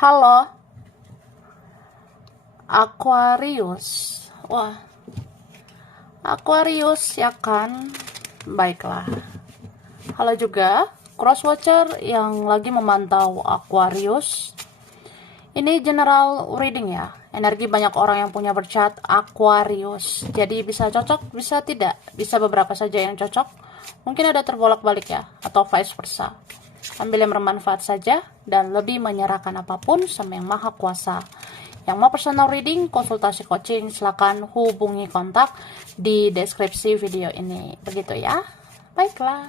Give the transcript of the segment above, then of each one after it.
Halo, Aquarius. Wah, Aquarius ya kan? Baiklah. Halo juga, crosswatcher yang lagi memantau Aquarius. Ini general reading ya. Energi banyak orang yang punya bercat Aquarius. Jadi bisa cocok, bisa tidak. Bisa beberapa saja yang cocok. Mungkin ada terbolak-balik ya, atau vice versa. Ambil yang bermanfaat saja dan lebih menyerahkan apapun sama yang maha kuasa. Yang mau personal reading, konsultasi coaching, silakan hubungi kontak di deskripsi video ini. Begitu ya. Baiklah.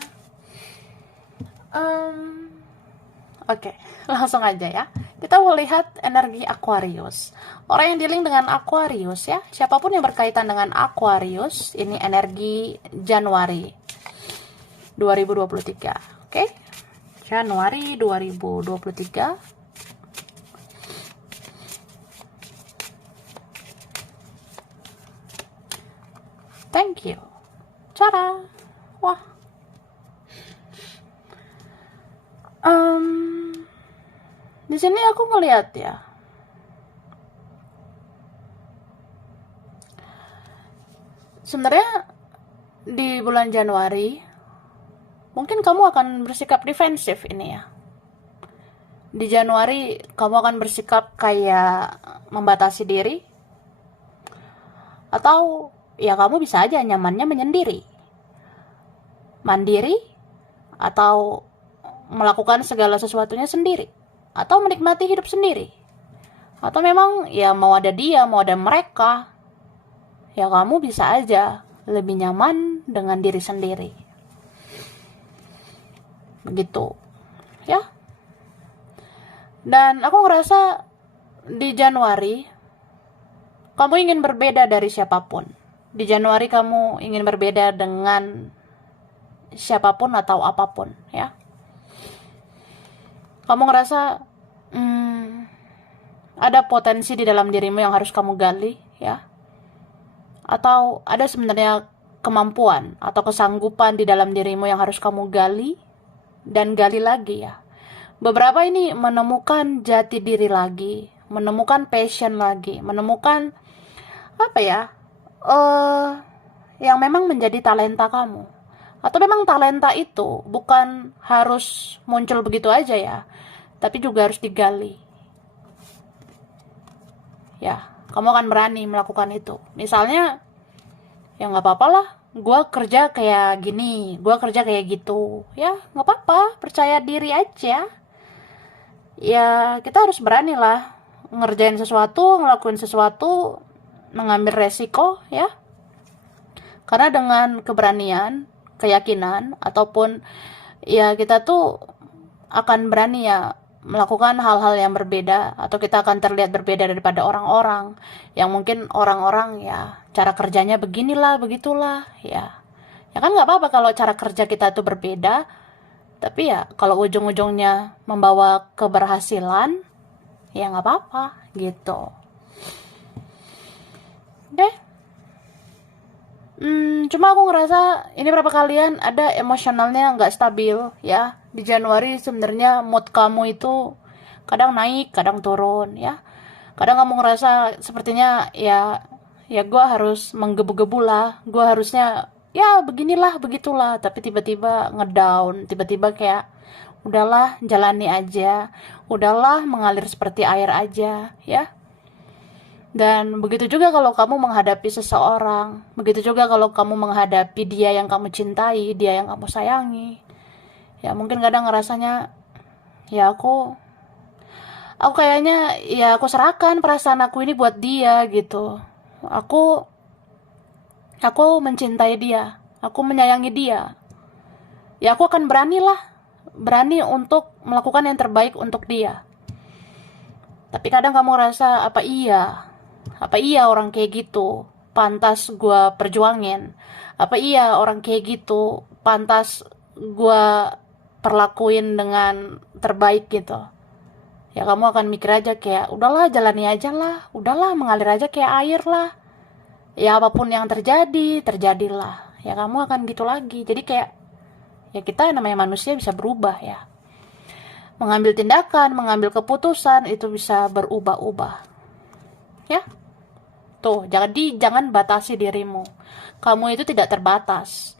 Oke, langsung aja ya. Kita mau lihat energi Aquarius. Orang yang dealing dengan Aquarius ya, siapapun yang berkaitan dengan Aquarius, ini energi Januari 2023. Oke. Januari 2023. Thank you. Cara. Wah. Di sini aku ngeliat ya. Sebenarnya di bulan Januari mungkin kamu akan bersikap defensif ini ya. Di Januari kamu akan bersikap kayak membatasi diri, atau ya kamu bisa aja nyamannya menyendiri, mandiri, atau melakukan segala sesuatunya sendiri, atau menikmati hidup sendiri, atau memang ya mau ada dia, mau ada mereka, ya kamu bisa aja lebih nyaman dengan diri sendiri. Begitu ya. Dan aku ngerasa di Januari kamu ingin berbeda dari siapapun. Di Januari kamu ingin berbeda dengan siapapun atau apapun ya. Kamu ngerasa ada potensi di dalam dirimu yang harus kamu gali ya. Atau ada sebenarnya kemampuan atau kesanggupan di dalam dirimu yang harus kamu gali dan gali lagi ya. Beberapa ini menemukan jati diri lagi, menemukan passion lagi, menemukan apa ya, yang memang menjadi talenta kamu. Atau memang talenta itu bukan harus muncul begitu aja ya, tapi juga harus digali. Ya, kamu akan berani melakukan itu. Misalnya, ya nggak apa-apa lah, gue kerja kayak gini, gue kerja kayak gitu. Ya, nggak apa-apa, percaya diri aja. Ya kita harus berani lah ngerjain sesuatu, ngelakuin sesuatu, mengambil resiko ya. Karena dengan keberanian, keyakinan, ataupun ya kita tuh akan berani ya melakukan hal-hal yang berbeda, atau kita akan terlihat berbeda daripada orang-orang yang mungkin orang-orang ya cara kerjanya beginilah, begitulah ya. Ya kan nggak apa-apa kalau cara kerja kita itu berbeda. Tapi ya kalau ujung-ujungnya membawa keberhasilan, ya nggak apa-apa gitu. Deh. Cuma aku ngerasa ini berapa kalian ada emosionalnya nggak stabil ya. Di Januari sebenarnya mood kamu itu kadang naik, kadang turun ya. Kadang kamu ngerasa sepertinya ya gue harus menggebu-gebu lah. Gue harusnya ya beginilah, begitulah, tapi tiba-tiba ngedown, tiba-tiba kayak udahlah jalani aja, udahlah mengalir seperti air aja ya. Dan begitu juga kalau kamu menghadapi seseorang, begitu juga kalau kamu menghadapi dia yang kamu cintai, dia yang kamu sayangi. Ya mungkin kadang ngerasanya ya aku kayaknya ya aku serahkan perasaan aku ini buat dia gitu. Aku mencintai dia, aku menyayangi dia. Ya aku akan berani untuk melakukan yang terbaik untuk dia. Tapi kadang kamu rasa apa iya orang kayak gitu pantas gue perjuangin? Apa iya orang kayak gitu pantas gue perlakuin dengan terbaik gitu? Ya kamu akan mikir aja kayak udahlah jalani aja lah, udahlah mengalir aja kayak air lah. Ya apapun yang terjadi, terjadilah. Ya kamu akan gitu lagi. Jadi kayak ya kita namanya manusia bisa berubah ya. mengambil tindakan, mengambil keputusan itu bisa berubah-ubah. Ya. Tuh, jadi jangan batasi dirimu. Kamu itu tidak terbatas.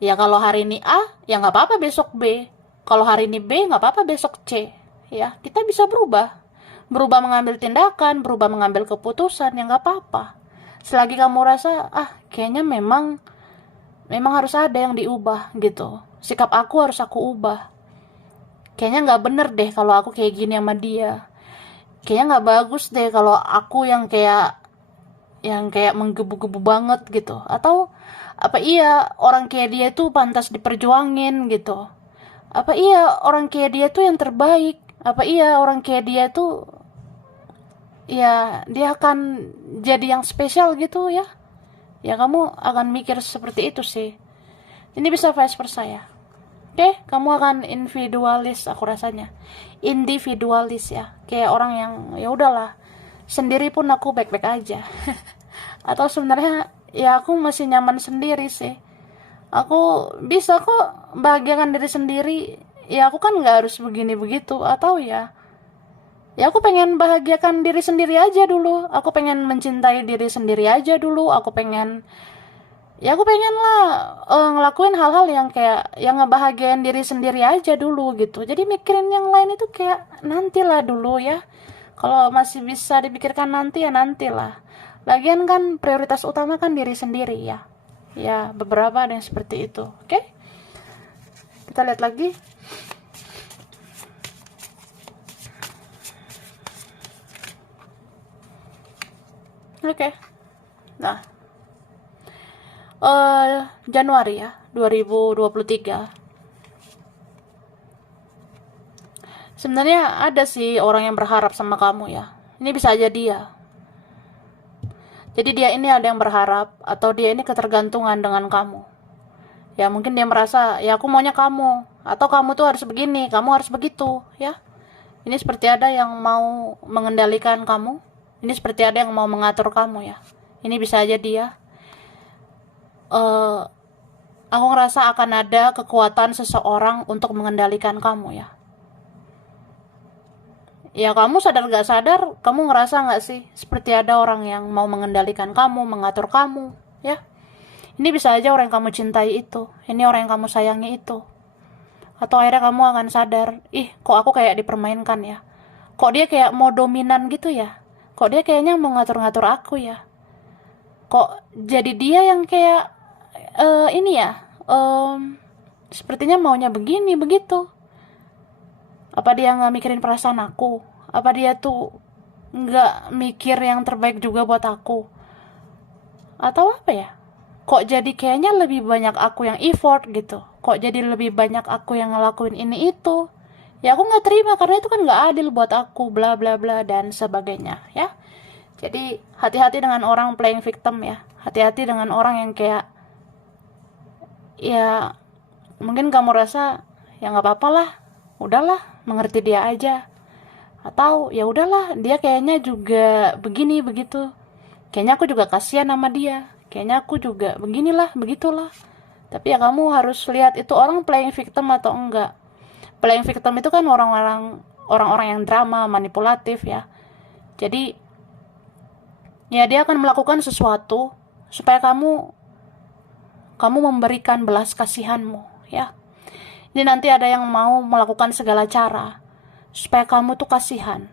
Ya kalau hari ini A, ya nggak apa-apa besok B. Kalau hari ini B, nggak apa-apa besok C. Ya, kita bisa berubah. Berubah mengambil tindakan, berubah mengambil keputusan, ya nggak apa-apa. Selagi kamu rasa, kayaknya memang harus ada yang diubah gitu. Sikap aku harus aku ubah. Kayaknya nggak bener deh kalau aku kayak gini sama dia. Kayaknya nggak bagus deh kalau aku yang kayak menggebu-gebu banget gitu. Atau apa iya orang kayak dia tuh pantas diperjuangin gitu. Apa iya orang kayak dia tuh yang terbaik. Apa iya orang kayak dia tuh ya dia akan jadi yang spesial gitu ya. Ya kamu akan mikir seperti itu sih. Ini bisa vice versa ya. Oke, kamu akan individualis aku rasanya. Individualis ya. Kayak orang yang ya udahlah, sendiri pun aku baik-baik aja. Atau sebenarnya ya aku masih nyaman sendiri sih. Aku bisa kok bahagiakan diri sendiri. Ya aku kan nggak harus begini begitu. Atau ya aku pengen bahagiakan diri sendiri aja dulu. Aku pengen mencintai diri sendiri aja dulu. Aku pengen lah ngelakuin hal-hal yang kayak yang ngebahagiain diri sendiri aja dulu gitu. Jadi mikirin yang lain itu kayak nantilah dulu ya. Kalau masih bisa dipikirkan nanti ya nantilah. Lagian kan prioritas utama kan diri sendiri ya. Ya beberapa ada yang seperti itu. Oke? Kita lihat lagi. Oke. Nah, Januari ya 2023. Sebenarnya ada sih orang yang berharap sama kamu ya. Ini bisa aja dia. Jadi dia ini ada yang berharap atau dia ini ketergantungan dengan kamu. Ya mungkin dia merasa ya aku maunya kamu atau kamu tuh harus begini, kamu harus begitu ya. Ini seperti ada yang mau mengendalikan kamu. Ini seperti ada yang mau mengatur kamu ya. Ini bisa aja dia. Aku ngerasa akan ada kekuatan seseorang untuk mengendalikan kamu ya. Ya kamu sadar gak sadar, kamu ngerasa gak sih seperti ada orang yang mau mengendalikan kamu, mengatur kamu ya. Ini bisa aja orang yang kamu cintai itu. Ini orang yang kamu sayangi itu. Atau akhirnya kamu akan sadar, kok aku kayak dipermainkan ya. Kok dia kayak mau dominan gitu ya. Kok dia kayaknya mau ngatur-ngatur aku ya. Kok jadi dia yang kayak ini ya, sepertinya maunya begini begitu. Apa dia nggak mikirin perasaan aku? Apa dia tuh nggak mikir yang terbaik juga buat aku? Atau apa ya? Kok jadi kayaknya lebih banyak aku yang effort gitu? Kok jadi lebih banyak aku yang ngelakuin ini itu? Ya aku nggak terima karena itu kan nggak adil buat aku, bla bla bla dan sebagainya ya. Jadi hati-hati dengan orang playing victim ya. Hati-hati dengan orang yang kayak ya mungkin kamu rasa ya nggak apa-apa lah, udahlah mengerti dia aja. Atau ya udahlah dia kayaknya juga begini begitu. Kayaknya aku juga kasihan sama dia. Kayaknya aku juga beginilah begitulah. Tapi ya kamu harus lihat itu orang playing victim atau enggak. Playing victim itu kan orang-orang yang drama, manipulatif ya. Jadi ya dia akan melakukan sesuatu supaya kamu memberikan belas kasihanmu ya. Ini nanti ada yang mau melakukan segala cara supaya kamu tuh kasihan,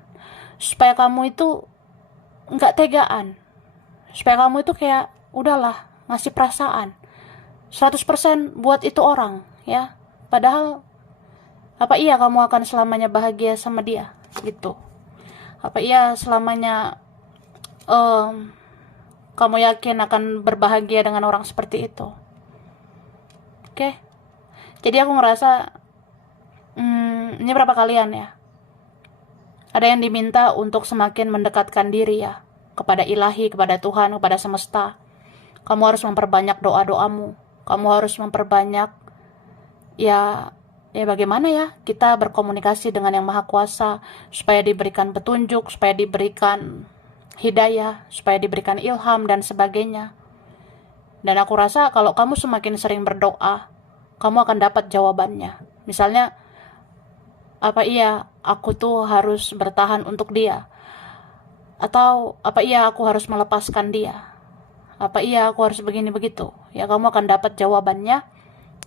supaya kamu itu nggak tegaan, supaya kamu itu kayak udahlah ngasih perasaan 100% buat itu orang ya. Padahal apa iya kamu akan selamanya bahagia sama dia gitu? Apa iya selamanya kamu yakin akan berbahagia dengan orang seperti itu? Oke? Jadi aku ngerasa ini berapa kalian ya? Ada yang diminta untuk semakin mendekatkan diri ya kepada ilahi, kepada Tuhan, kepada semesta. Kamu harus memperbanyak doa-doamu. Kamu harus memperbanyak ya bagaimana ya kita berkomunikasi dengan Yang Maha Kuasa supaya diberikan petunjuk, supaya diberikan hidayah, supaya diberikan ilham dan sebagainya. Dan aku rasa kalau kamu semakin sering berdoa, kamu akan dapat jawabannya. Misalnya Apa iya aku tuh harus bertahan untuk dia? Atau apa iya aku harus melepaskan dia? Apa iya aku harus begini begitu? Ya, kamu akan dapat jawabannya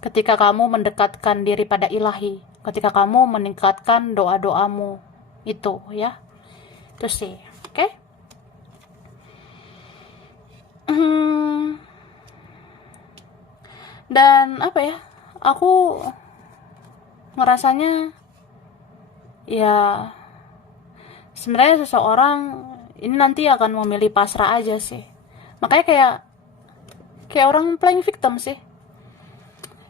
ketika kamu mendekatkan diri pada ilahi, ketika kamu meningkatkan doa-doamu itu, ya. Itu sih, oke? Dan apa ya, aku ngerasanya ya sebenarnya seseorang ini nanti akan memilih pasrah aja sih. Makanya kayak orang playing victim sih,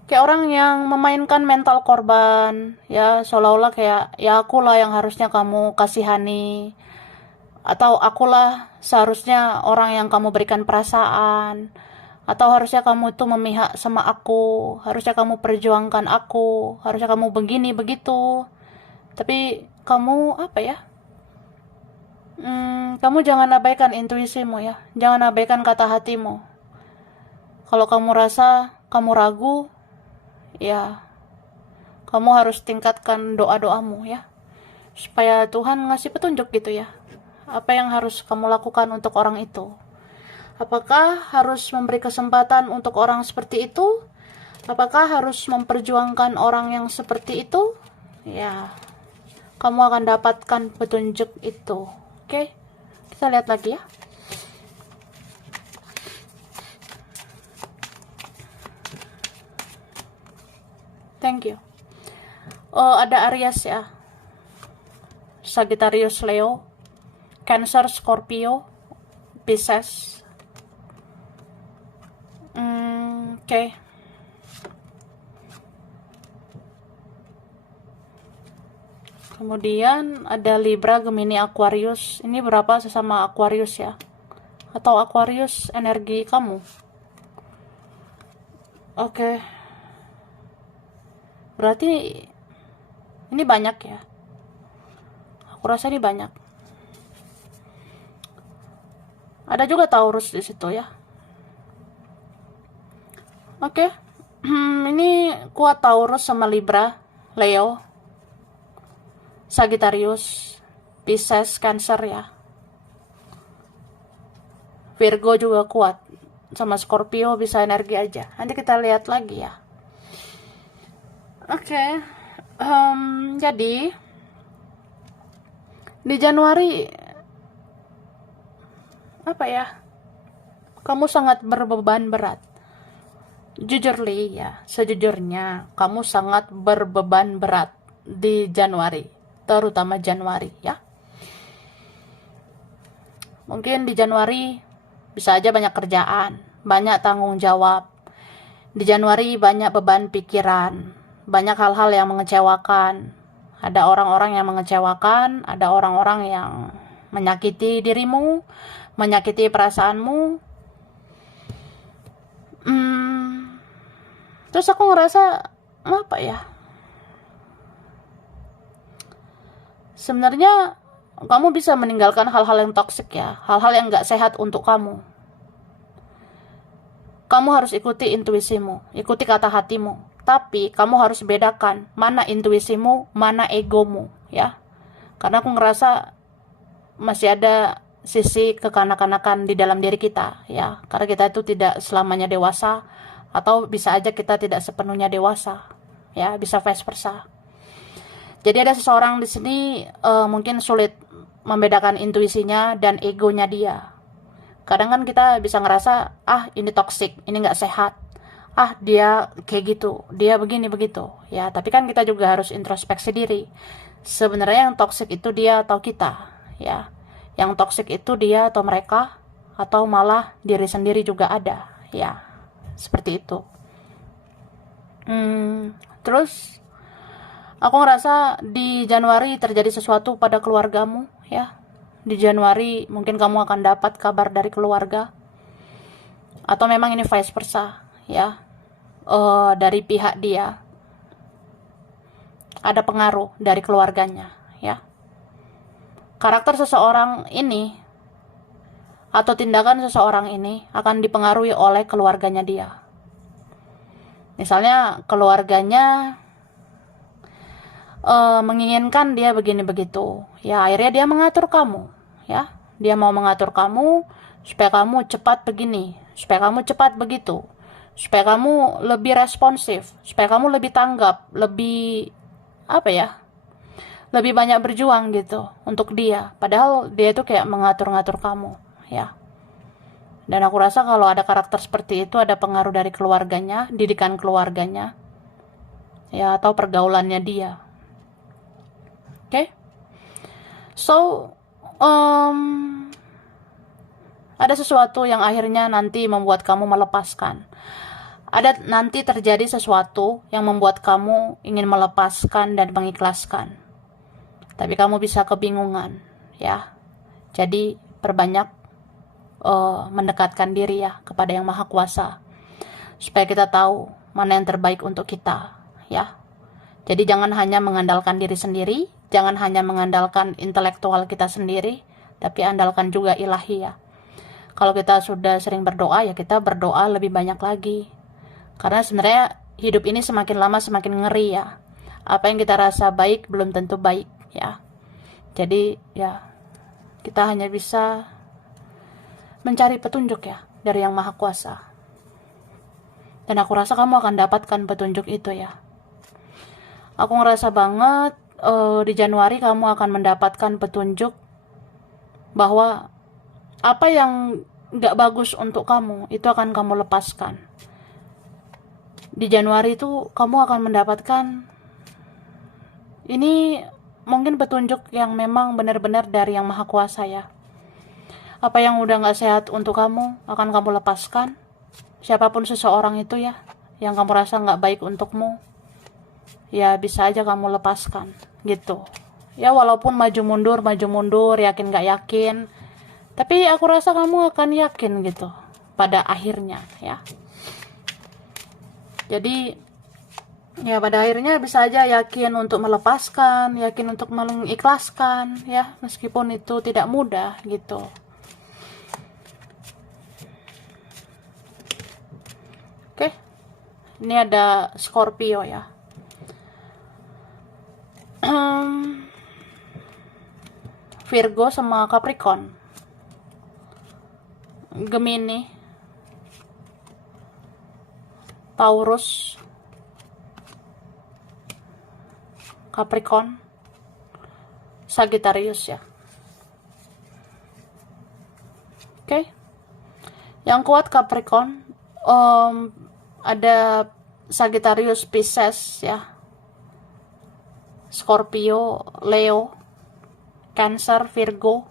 kayak orang yang memainkan mental korban, ya seolah-olah kayak ya akulah yang harusnya kamu kasihani, atau akulah seharusnya orang yang kamu berikan perasaan, atau harusnya kamu tuh memihak sama aku, harusnya kamu perjuangkan aku, harusnya kamu begini begitu. Tapi kamu apa ya, kamu jangan abaikan intuisimu, ya, jangan abaikan kata hatimu. Kalau kamu rasa kamu ragu, ya kamu harus tingkatkan doa-doamu, ya, supaya Tuhan ngasih petunjuk gitu, ya, apa yang harus kamu lakukan untuk orang itu. Apakah harus memberi kesempatan untuk orang seperti itu? Apakah harus memperjuangkan orang yang seperti itu? Ya, kamu akan dapatkan petunjuk itu. Oke, kita lihat lagi, ya. Thank you. Oh, ada Aries, ya. Sagittarius, Leo, Cancer, Scorpio, Pisces. Oke. Kemudian ada Libra, Gemini, Aquarius. Ini berapa sesama Aquarius, ya? Atau Aquarius energi kamu? Oke. Berarti ini banyak, ya. Aku rasa ini banyak. Ada juga Taurus di situ, ya. Oke. Ini kuat Taurus sama Libra, Leo, Sagittarius, Pisces, Cancer, ya. Virgo juga kuat. Sama Scorpio bisa energi aja. Nanti kita lihat lagi, ya. Oke. Jadi di Januari apa ya? Kamu sangat berbeban berat. Jujur Li, ya, sejujurnya kamu sangat berbeban berat di Januari, terutama Januari, ya. Mungkin di Januari bisa aja banyak kerjaan, banyak tanggung jawab. Di Januari banyak beban pikiran, banyak hal-hal yang mengecewakan. Ada orang-orang yang mengecewakan, ada orang-orang yang menyakiti dirimu, menyakiti perasaanmu. Terus aku ngerasa apa ya? Sebenarnya kamu bisa meninggalkan hal-hal yang toksik, ya, hal-hal yang gak sehat untuk kamu. Kamu harus ikuti intuisimu, ikuti kata hatimu. Tapi kamu harus bedakan mana intuisimu, mana egomu, ya. Karena aku ngerasa masih ada sisi kekanak-kanakan di dalam diri kita, ya. Karena kita itu tidak selamanya dewasa, atau bisa aja kita tidak sepenuhnya dewasa, ya, bisa vice versa. Jadi ada seseorang di sini mungkin sulit membedakan intuisinya dan egonya dia. Kadang kan kita bisa ngerasa, ini toksik, ini nggak sehat, dia kayak gitu, dia begini begitu, ya. Tapi kan kita juga harus introspeksi diri. Sebenarnya yang toksik itu dia atau kita, ya. Yang toksik itu dia atau mereka, atau malah diri sendiri juga ada, ya. Seperti itu. Terus aku ngerasa di Januari terjadi sesuatu pada keluargamu, ya. Di Januari mungkin kamu akan dapat kabar dari keluarga, atau memang ini vice versa, ya. Dari pihak dia ada pengaruh dari keluarganya, ya. Karakter seseorang ini atau tindakan seseorang ini akan dipengaruhi oleh keluarganya dia. Misalnya keluarganya menginginkan dia begini begitu. Ya akhirnya dia mengatur kamu, ya. Dia mau mengatur kamu supaya kamu cepat begini, supaya kamu cepat begitu, supaya kamu lebih responsif, supaya kamu lebih tanggap, lebih apa ya? Lebih banyak berjuang gitu untuk dia. Padahal dia itu kayak mengatur-ngatur kamu, ya. Dan aku rasa kalau ada karakter seperti itu ada pengaruh dari keluarganya, didikan keluarganya, ya, atau pergaulannya dia. Oke? Okay? So, ada sesuatu yang akhirnya nanti membuat kamu melepaskan. Ada nanti terjadi sesuatu yang membuat kamu ingin melepaskan dan mengikhlaskan. Tapi kamu bisa kebingungan, ya. Jadi perbanyak mendekatkan diri ya kepada Yang Maha Kuasa, supaya kita tahu mana yang terbaik untuk kita, ya. Jadi jangan hanya mengandalkan diri sendiri, jangan hanya mengandalkan intelektual kita sendiri, tapi andalkan juga ilahi ya. Kalau kita sudah sering berdoa, ya kita berdoa lebih banyak lagi. Karena sebenarnya hidup ini semakin lama semakin ngeri ya. Apa yang kita rasa baik belum tentu baik ya. Jadi ya kita hanya bisa mencari petunjuk ya dari Yang Maha Kuasa. Dan aku rasa kamu akan dapatkan petunjuk itu ya. Aku ngerasa banget di Januari kamu akan mendapatkan petunjuk bahwa apa yang gak bagus untuk kamu itu akan kamu lepaskan. Di Januari itu kamu akan mendapatkan ini mungkin petunjuk yang memang benar-benar dari Yang Maha Kuasa ya. Apa yang udah gak sehat untuk kamu akan kamu lepaskan. Siapapun seseorang itu ya, yang kamu rasa gak baik untukmu, ya bisa aja kamu lepaskan gitu. Ya walaupun maju mundur, yakin gak yakin, tapi aku rasa kamu akan yakin gitu pada akhirnya ya. Jadi ya pada akhirnya bisa aja yakin untuk melepaskan, yakin untuk mengikhlaskan ya, meskipun itu tidak mudah gitu. Oke. Ini ada Scorpio ya. Virgo sama Capricorn, Gemini, Taurus, Capricorn, Sagittarius ya. Oke. Yang kuat Capricorn, ada Sagittarius, Pisces ya, Scorpio, Leo, Cancer, Virgo,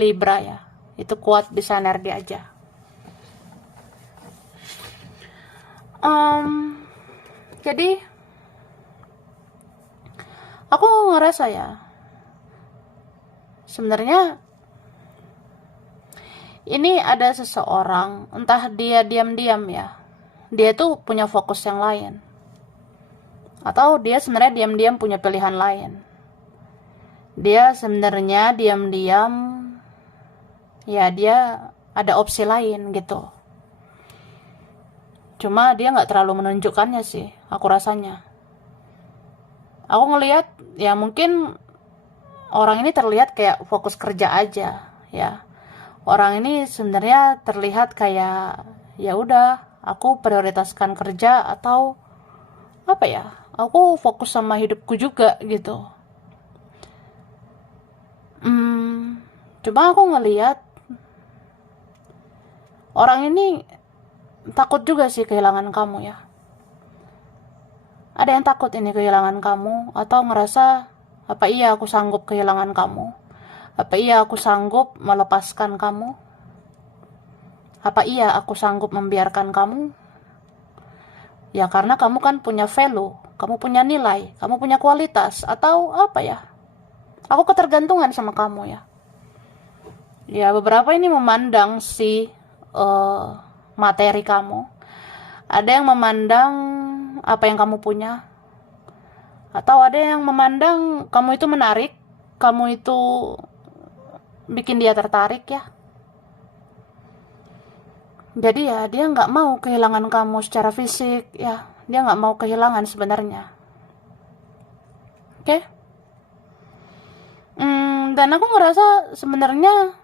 Libra ya. Itu kuat, bisa energi aja. Jadi aku ngerasa ya, sebenarnya ini ada seseorang, entah dia diam-diam ya, dia tuh punya fokus yang lain, atau dia sebenarnya diam-diam punya pilihan lain. Dia sebenarnya diam-diam ya, dia ada opsi lain gitu. Cuma dia nggak terlalu menunjukkannya sih, aku rasanya. Aku ngelihat ya mungkin orang ini terlihat kayak fokus kerja aja ya. Orang ini sebenarnya terlihat kayak ya udah, aku prioritaskan kerja, atau apa ya, aku fokus sama hidupku juga gitu. Cuma aku ngelihat orang ini takut juga sih kehilangan kamu ya. Ada yang takut ini kehilangan kamu, atau ngerasa apa iya aku sanggup kehilangan kamu? Apa iya aku sanggup melepaskan kamu? Apa iya aku sanggup membiarkan kamu? Ya karena kamu kan punya value, kamu punya nilai, kamu punya kualitas, atau apa ya? Aku ketergantungan sama kamu ya. Ya beberapa ini memandang si materi kamu. Ada yang memandang apa yang kamu punya, atau ada yang memandang kamu itu menarik, kamu itu bikin dia tertarik ya. Jadi ya dia nggak mau kehilangan kamu secara fisik ya, dia nggak mau kehilangan sebenarnya. Oke. Dan aku ngerasa sebenarnya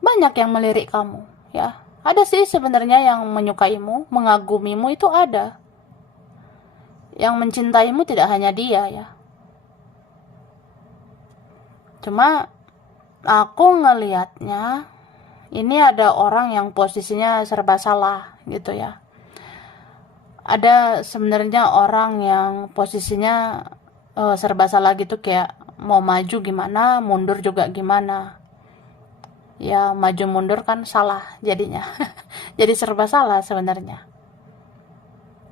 banyak yang melirik kamu, ya. Ada sih sebenarnya yang menyukaimu, mengagumimu, itu ada. Yang mencintaimu tidak hanya dia, ya. Cuma aku ngelihatnya ini ada orang yang posisinya serba salah gitu ya. Ada sebenarnya orang yang posisinya serba salah gitu, kayak mau maju gimana, mundur juga gimana. Ya maju mundur kan salah jadinya. Jadi serba salah sebenarnya.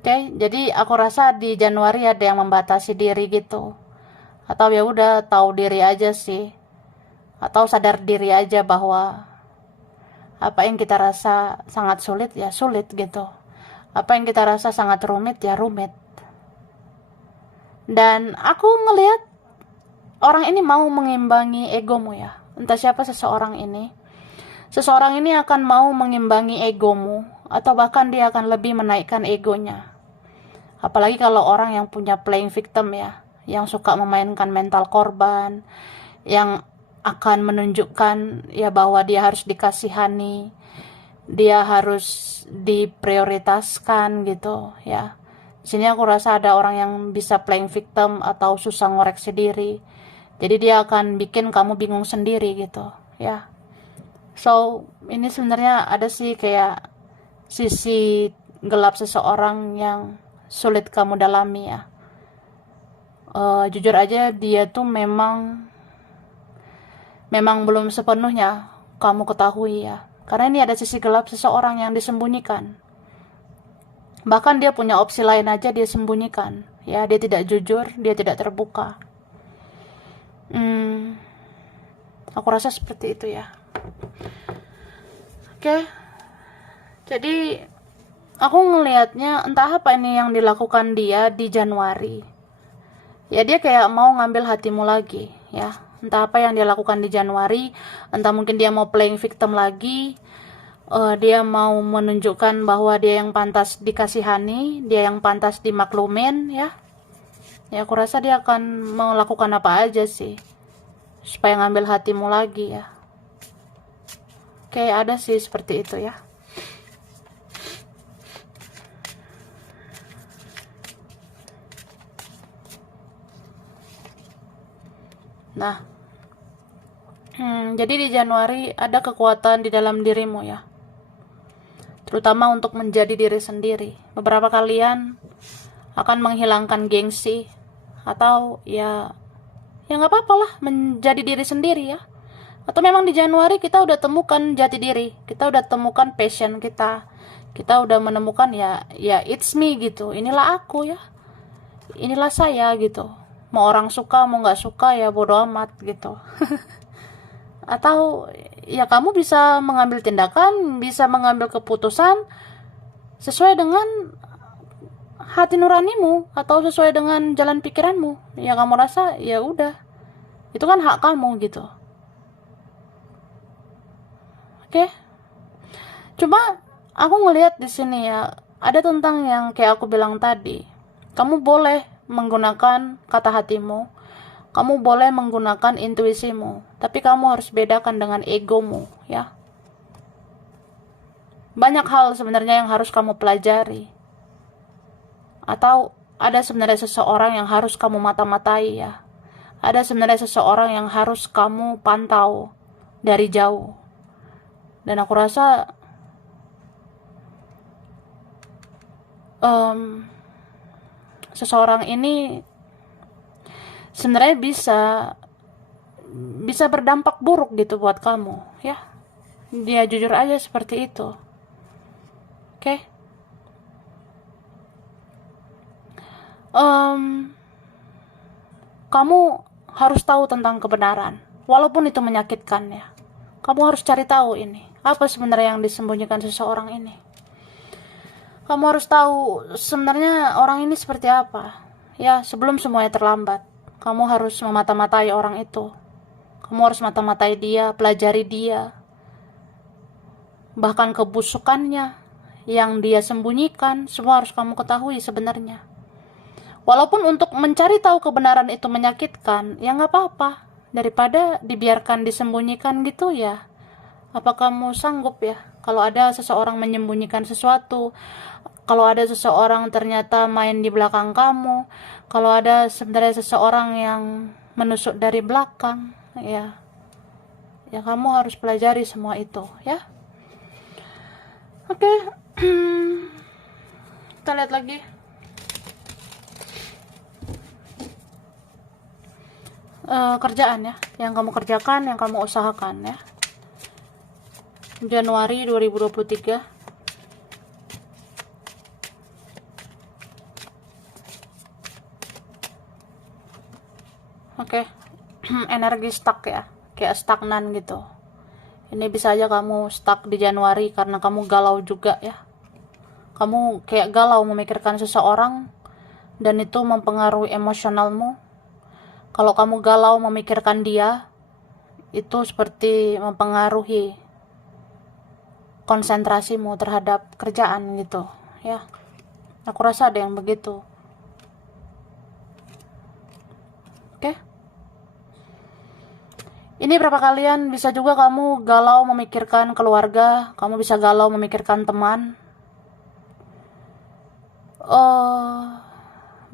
Oke, jadi aku rasa di Januari ada yang membatasi diri gitu. Atau ya udah tahu diri aja sih. Atau sadar diri aja bahwa apa yang kita rasa sangat sulit ya sulit gitu. Apa yang kita rasa sangat rumit ya rumit. Dan aku ngelihat orang ini mau mengimbangi egomu ya. Entah siapa seseorang ini. Seseorang ini akan mau mengimbangi egomu, atau bahkan dia akan lebih menaikkan egonya. Apalagi kalau orang yang punya playing victim ya, yang suka memainkan mental korban, yang akan menunjukkan ya bahwa dia harus dikasihani, dia harus diprioritaskan gitu ya. Di sini aku rasa ada orang yang bisa playing victim atau susah ngoreksi diri. Jadi dia akan bikin kamu bingung sendiri gitu ya. So, ini sebenarnya ada sih kayak sisi gelap seseorang yang sulit kamu dalami ya. Jujur aja dia tuh memang belum sepenuhnya kamu ketahui ya. Karena ini ada sisi gelap seseorang yang disembunyikan. Bahkan dia punya opsi lain aja dia sembunyikan. Ya, dia tidak jujur, dia tidak terbuka. Aku rasa seperti itu ya. Oke. Jadi aku ngelihatnya entah apa ini yang dilakukan dia di Januari. Ya dia kayak mau ngambil hatimu lagi ya. Entah apa yang dia lakukan di Januari, entah mungkin dia mau playing victim lagi, dia mau menunjukkan bahwa dia yang pantas dikasihani, dia yang pantas dimaklumin ya. Ya aku rasa dia akan melakukan apa aja sih supaya ngambil hatimu lagi ya. Kayak ada sih seperti itu ya. Nah, jadi di Januari ada kekuatan di dalam dirimu ya, terutama untuk menjadi diri sendiri. Beberapa kalian akan menghilangkan gengsi, atau ya nggak apa-apa lah menjadi diri sendiri ya. Atau memang di Januari kita udah temukan jati diri, kita udah temukan passion kita udah menemukan ya it's me gitu, inilah aku ya, inilah saya gitu. Mau orang suka mau nggak suka ya bodo amat gitu. Atau ya kamu bisa mengambil tindakan, bisa mengambil keputusan sesuai dengan hati nuranimu atau sesuai dengan jalan pikiranmu. Ya kamu rasa ya udah, itu kan hak kamu gitu. Oke. Cuma aku ngelihat di sini ya, ada tentang yang kayak aku bilang tadi. Kamu boleh menggunakan kata hatimu, kamu boleh menggunakan intuisimu, tapi kamu harus bedakan dengan egomu ya. Banyak hal sebenarnya yang harus kamu pelajari. Atau ada sebenarnya seseorang yang harus kamu mata-matai ya. Ada sebenarnya seseorang yang harus kamu pantau dari jauh. Dan aku rasa seseorang ini sebenarnya bisa berdampak buruk gitu buat kamu ya. Dia jujur aja seperti itu. Oke. Kamu harus tahu tentang kebenaran, walaupun itu menyakitkan ya. Kamu harus cari tahu ini, apa sebenarnya yang disembunyikan seseorang ini. Kamu harus tahu sebenarnya orang ini seperti apa. Ya, sebelum semuanya terlambat. Kamu harus memata-matai orang itu. Kamu harus mata-matai dia, pelajari dia. Bahkan kebusukannya yang dia sembunyikan, semua harus kamu ketahui sebenarnya. Walaupun untuk mencari tahu kebenaran itu menyakitkan, ya nggak apa-apa. Daripada dibiarkan disembunyikan gitu ya. Apa kamu sanggup ya? Kalau ada seseorang menyembunyikan sesuatu, kalau ada seseorang ternyata main di belakang kamu, kalau ada sebenarnya seseorang yang menusuk dari belakang, ya, ya kamu harus pelajari semua itu, ya. Oke, kita lihat lagi. Kerjaan ya, yang kamu kerjakan, yang kamu usahakan ya. Januari 2023. Oke. Energi stuck ya, kayak stagnan gitu. Ini bisa aja kamu stuck di Januari karena kamu galau juga ya. Kamu kayak galau memikirkan seseorang dan itu mempengaruhi emosionalmu. Kalau kamu galau memikirkan dia, itu seperti mempengaruhi konsentrasimu terhadap kerjaan gitu ya. Aku rasa ada yang begitu. Oke. Ini berapa kalian bisa juga kamu galau memikirkan keluarga, kamu bisa galau memikirkan teman.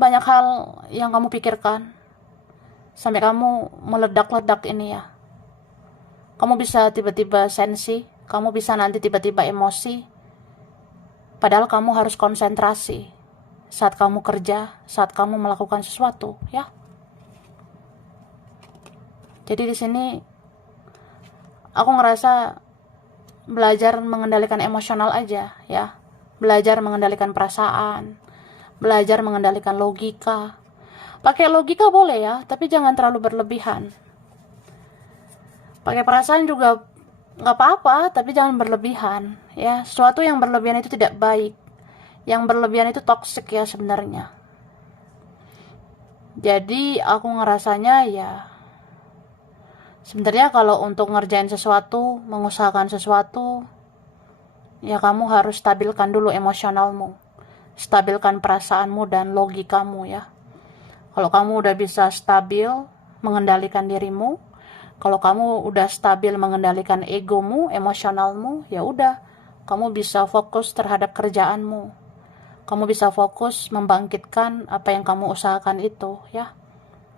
Banyak hal yang kamu pikirkan sampai kamu meledak-ledak ini ya. Kamu bisa tiba-tiba sensi, kamu bisa nanti tiba-tiba emosi. Padahal kamu harus konsentrasi saat kamu kerja, saat kamu melakukan sesuatu, ya. Jadi di sini aku ngerasa belajar mengendalikan emosional aja, ya. Belajar mengendalikan perasaan, belajar mengendalikan logika. Pakai logika boleh ya, tapi jangan terlalu berlebihan. Pakai perasaan juga nggak apa-apa, tapi jangan berlebihan. Ya, sesuatu yang berlebihan itu tidak baik. Yang berlebihan itu toksik ya sebenarnya. Jadi aku ngerasanya ya, sebenarnya kalau untuk ngerjain sesuatu, mengusahakan sesuatu, ya kamu harus stabilkan dulu emosionalmu. Stabilkan perasaanmu dan logikamu ya. Kalau kamu udah bisa stabil mengendalikan dirimu, kalau kamu udah stabil mengendalikan egomu, emosionalmu, ya udah, kamu bisa fokus terhadap kerjaanmu. Kamu bisa fokus membangkitkan apa yang kamu usahakan itu, ya.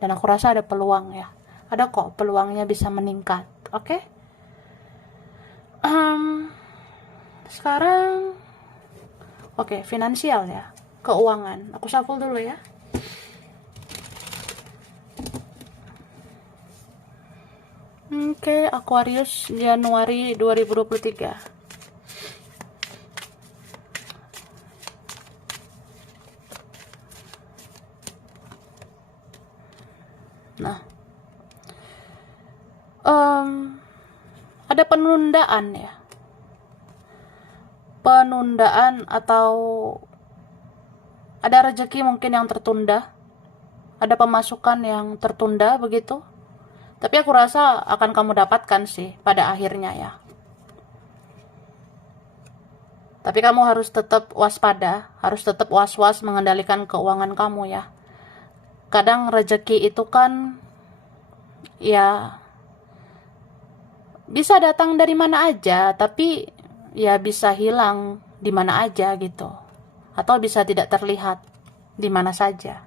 Dan aku rasa ada peluang ya. Ada kok peluangnya bisa meningkat, oke? Sekarang, oke, finansial ya, keuangan. Aku shuffle dulu ya. Oke, Aquarius Januari 2023. Nah, ada penundaan ya. Penundaan atau ada rezeki mungkin yang tertunda. Ada pemasukan yang tertunda begitu. Tapi aku rasa akan kamu dapatkan sih pada akhirnya ya. Tapi kamu harus tetap waspada, harus tetap was-was mengendalikan keuangan kamu ya. Kadang rezeki itu kan ya bisa datang dari mana aja, tapi ya bisa hilang di mana aja gitu. Atau bisa tidak terlihat di mana saja.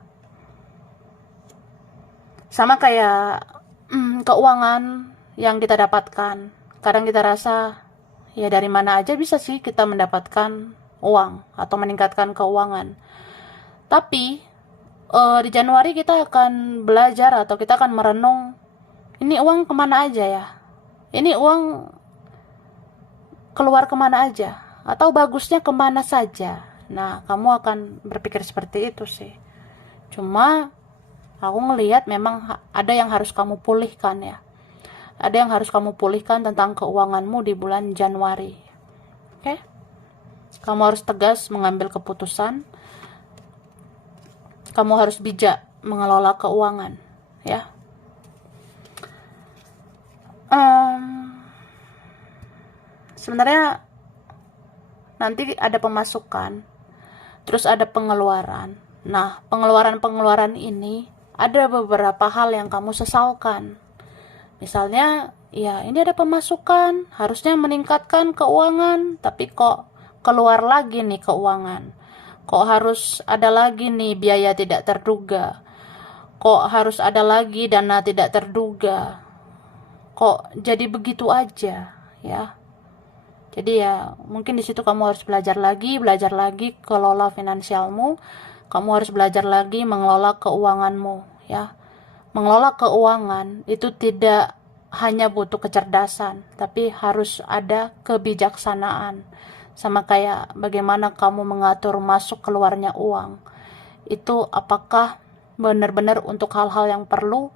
Sama kayak keuangan yang kita dapatkan. Kadang kita rasa ya dari mana aja bisa sih kita mendapatkan uang atau meningkatkan keuangan. Tapi di Januari kita akan belajar atau kita akan merenung, ini uang kemana aja ya? Ini uang keluar kemana aja? Atau bagusnya kemana saja? Nah, kamu akan berpikir seperti itu sih. Cuma aku ngelihat memang ada yang harus kamu pulihkan ya. Ada yang harus kamu pulihkan tentang keuanganmu di bulan Januari. Oke? Kamu harus tegas mengambil keputusan. Kamu harus bijak mengelola keuangan, ya. Sebenarnya nanti ada pemasukan, terus ada pengeluaran. Nah, pengeluaran-pengeluaran ini ada beberapa hal yang kamu sesalkan. Misalnya, ya ini ada pemasukan, harusnya meningkatkan keuangan, tapi kok keluar lagi nih keuangan. Kok harus ada lagi nih biaya tidak terduga. Kok harus ada lagi dana tidak terduga. Kok jadi begitu aja, ya. Jadi ya mungkin di situ kamu harus belajar lagi kelola finansialmu. Kamu harus belajar lagi mengelola keuanganmu, ya. Mengelola keuangan itu tidak hanya butuh kecerdasan, tapi harus ada kebijaksanaan. Sama kayak bagaimana kamu mengatur masuk keluarnya uang. Itu apakah benar-benar untuk hal-hal yang perlu,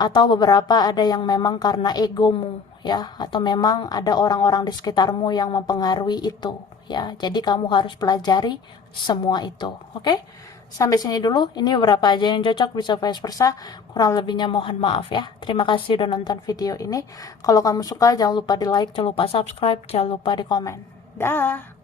atau beberapa ada yang memang karena egomu, ya, atau memang ada orang-orang di sekitarmu yang mempengaruhi itu, ya. Jadi kamu harus pelajari semua itu. Oke? Sampai sini dulu. Ini beberapa aja yang cocok, bisa vice versa. Kurang lebihnya mohon maaf ya. Terima kasih udah nonton video ini. Kalau kamu suka jangan lupa di like, jangan lupa subscribe, jangan lupa di komen. Dah.